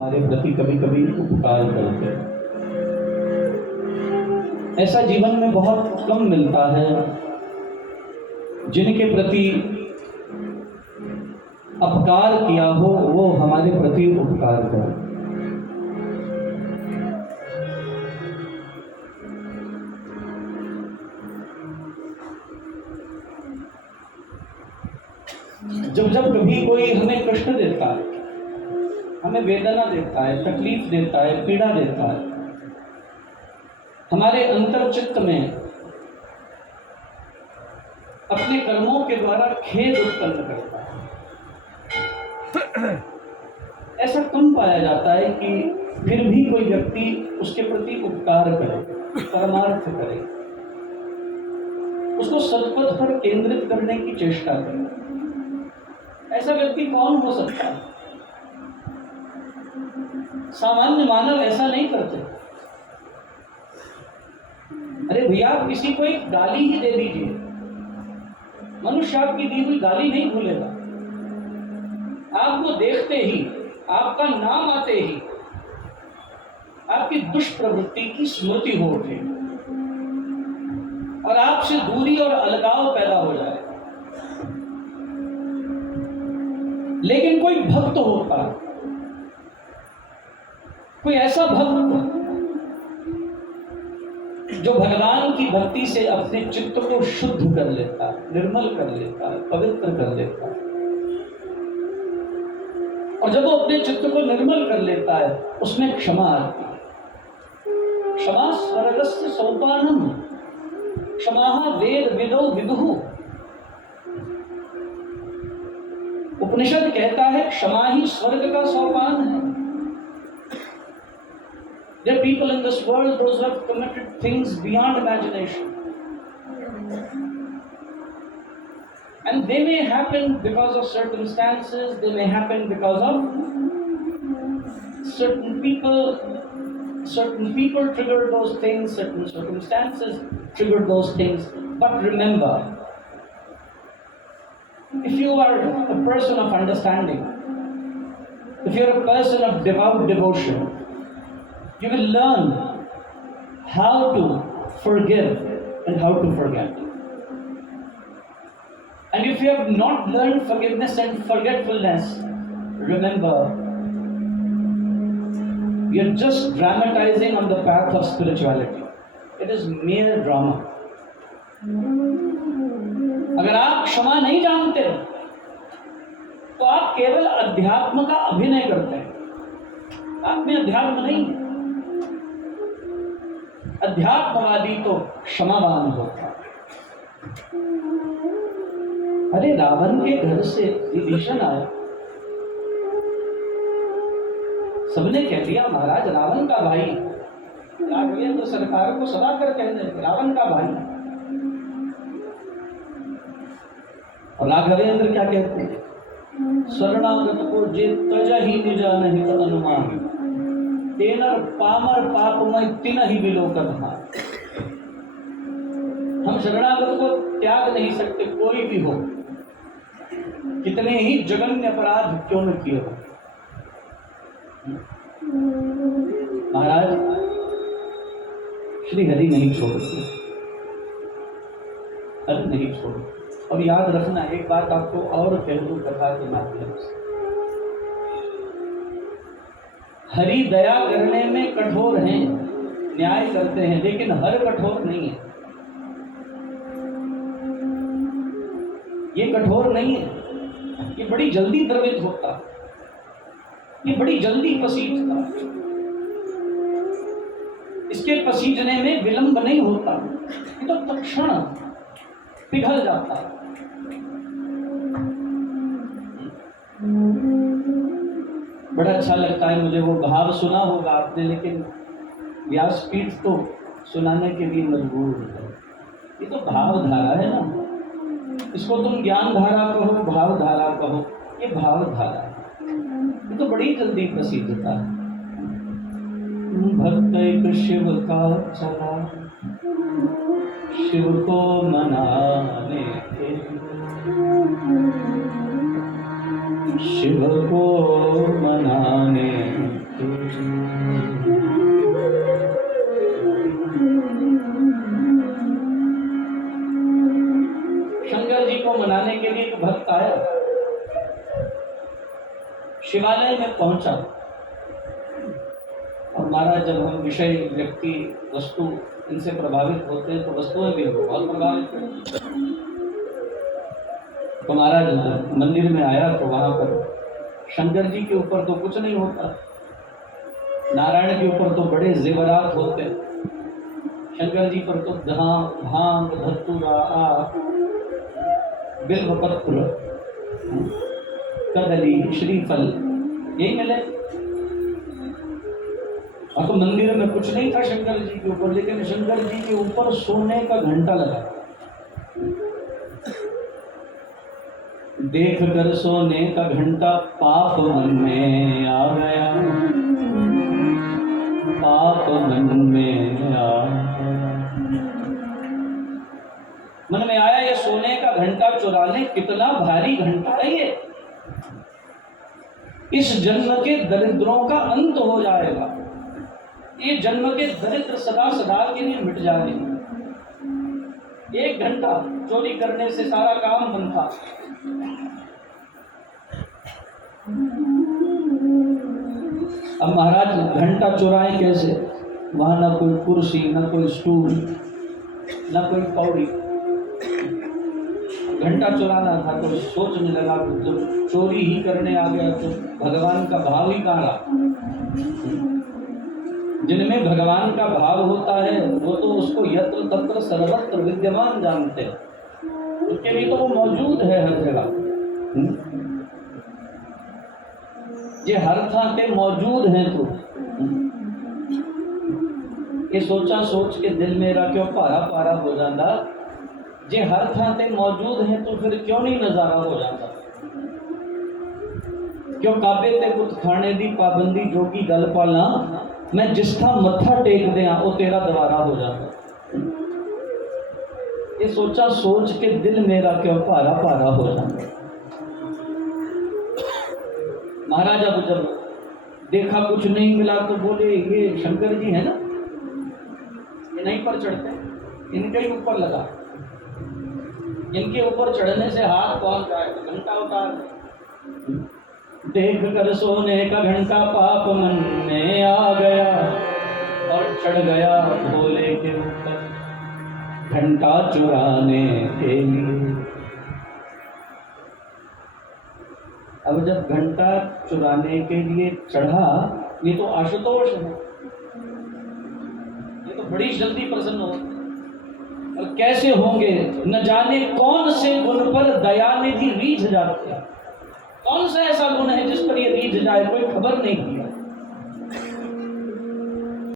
हमारे प्रति कभी कभी उपकार करते हैं। ऐसा जीवन में बहुत कम मिलता है जिनके प्रति अपकार किया हो वो हमारे प्रति उपकार करें। जब जब कभी कोई हमें कष्ट देता है, हमें वेदना देता है, तकलीफ देता है, पीड़ा देता है, हमारे अंतर्चित्त में अपने कर्मों के द्वारा खेद उत्पन्न करता है। ऐसा कम पाया जाता है कि फिर भी कोई व्यक्ति उसके प्रति उपकार करे, परमार्थ करे, उसको सत्पथ पर केंद्रित करने की चेष्टा करे। ऐसा व्यक्ति कौन हो सकता है? सामान्य मानव ऐसा नहीं करते। अरे भैया, आप किसी को एक गाली ही दे दीजिए, मनुष्य आपकी दी हुई गाली नहीं भूलेगा। आपको देखते ही, आपका नाम आते ही आपकी दुष्प्रवृत्ति की स्मृति हो उठे और आपसे दूरी और अलगाव पैदा हो जाए। लेकिन कोई भक्त होता, कोई ऐसा भक्त जो भगवान की भक्ति से अपने चित्त को शुद्ध कर लेता है, निर्मल कर लेता है, पवित्र कर लेता है। और जब वो अपने चित्त को निर्मल कर लेता है, उसमें क्षमा आती है। क्षमा स्वर्गस्य सोपानम, क्षमा वेद विदो विदुः। उपनिषद कहता है क्षमा ही स्वर्ग का सोपान है। There are people in this world, those who have committed things beyond imagination. And they may happen because of circumstances, they may happen because of certain people trigger those things, certain circumstances trigger those things. But remember, if you are a person of understanding, if you are a person of devout devotion, you will learn how to forgive and how to forget. And if you have not learned forgiveness and forgetfulness, remember, you are just dramatizing on the path of spirituality. It is mere drama. अगर आप क्षमा नहीं जानते तो आप केवल अध्यात्म का अभिनय करते हैं। आप में अध्यात्म नहीं है। अध्यात्मवादी तो क्षमावान होता। अरे रावण के घर से विभीषण आया, सबने कह दिया महाराज रावण का भाई। राघवेंद्र सरकार को सदा कर कहने रावण का भाई। और राघवेंद्र क्या कहते हैं? शरणागत को जे तज ही निजा नहीं तो अनुमान, तेनर पामर पापमय तिन ही विलोकन। हम शरणागत को त्याग नहीं सकते, कोई भी हो, कितने ही जघन्य अपराध क्यों न किए हो। महाराज श्री हरि नहीं छोड़ते, हरि नहीं छोड़ते। और याद रखना, एक बात आपको और कह दूं कथा के माध्यम से, हरि दया करने में कठोर हैं, न्याय करते हैं, लेकिन हर कठोर नहीं है। ये कठोर नहीं है, ये बड़ी जल्दी द्रवित होता, ये बड़ी जल्दी पसीजता। इसके पसीजने में विलंब नहीं होता, ये तो तत्क्षण पिघल जाता। बड़ा अच्छा लगता है मुझे वो भाव, सुना होगा आपने, लेकिन व्यासपीठ तो सुनाने के लिए मजबूर है। ये तो भाव धारा है ना, इसको तुम ज्ञान धारा कहो, भाव धारा कहो, ये भाव धारा है। ये तो बड़ी जल्दी प्रसिद्धता है। भक्त एक शिव का चला, शिव को मनाने के, शिव को मनाने शिवालय में पहुंचा। और महाराज जब हम विषय, व्यक्ति, वस्तु इनसे प्रभावित होते हैं तो वस्तुएं भी हमको बहुत प्रभावित करती। तो महाराज मंदिर में आया तो वहां पर शंकर जी के ऊपर तो कुछ नहीं होता, नारायण के ऊपर तो बड़े जेवरात होते, शंकर जी पर तो भांग, धतूरा, बिल्वपत्र, कदली, श्रीफल यही मिले। और तो मंदिर में कुछ नहीं था शंकर जी के ऊपर, लेकिन शंकर जी के ऊपर सोने का घंटा लगा। देख कर सोने का घंटा पाप मन में आ गया, पाप मन में आ गया। मन में आया ये सोने का घंटा चुरा ले, कितना भारी घंटा है ये, इस जन्म के दरिद्रों का अंत हो जाएगा, ये जन्म के दरिद्र सदा सदा के लिए मिट जाएंगे। एक घंटा चोरी करने से सारा काम बनता। अब महाराज घंटा चुराए कैसे? वहां ना कोई कुर्सी, ना कोई स्टूल, ना कोई पौड़ी। घंटा चुराना था तो सोचने लगा, जब चोरी ही करने आ गया तो भगवान का भाव ही कहाँ रहा। जिनमें भगवान का भाव होता है वो तो उसको यत्र तत्र सर्वत्र विद्यमान जानते हैं, उनके लिए तो वो मौजूद है हर जगह। ये हर था के मौजूद हैं तो ये सोचा सोच के दिल मेरा क्यों पारा पारा हो जाता। जे हर था के मौजूद हैं तो फिर क्यों नहीं नजारा हो जाता। क्यों काबे ते कुछ खाने दी पाबंदी जोगी गल पाला, मैं जिसका मत्था टेक दिया वो तेरा दवारा हो जाता। ये सोचा सोच के दिल मेरा क्यों पारा पारा हो जाता। महाराज अब जब देखा कुछ नहीं मिला तो बोले ये शंकर जी है ना, ये नहीं पर चढ़ते, इनके ही ऊपर लगा, इनके ऊपर चढ़ने से हाथ पहुंच जाए तो घंटा उतार। देख कर सोने का घंटा पाप मन में आ गया और चढ़ गया भोले के ऊपर घंटा चुराने के लिए। अब जब घंटा चुराने के लिए चढ़ा, ये तो आशुतोष है, ये तो बड़ी जल्दी प्रसन्न हो। और कैसे होंगे न जाने कौन से गुण पर दयानिधि रीझ जाते हैं। कौन सा ऐसा गुण है जिस पर ये रीझ जाए, कोई खबर नहीं।